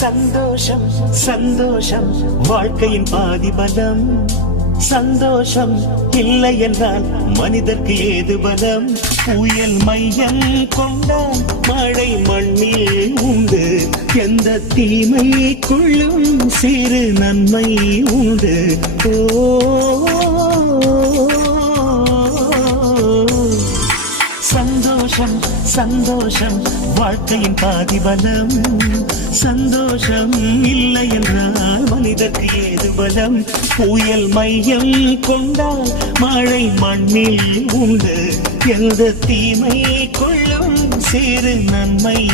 சந்தோஷம் சந்தோஷம் வாழ்க்கையின் பாதி பலம். சந்தோஷம் இல்லை என்றால் மனிதர்க்கு ஏது பலம்? புயல் மையம் கொண்டால் மழை மண்ணில் உண்டு. எந்த தீமைக்குள்ளும் சிறு நன்மை உண்டு. சந்தோஷம் சந்தோஷம் வாழ்க்கையின் பாதி பலம். சந்தோஷம் இல்லை என்றால் மனிதர்க்கு ஏது பலம்? புயல் மையம் கொண்டால் மழை மண்ணில் உண்டு. எந்த தீமை கொள்ளும் சிறு நன்மை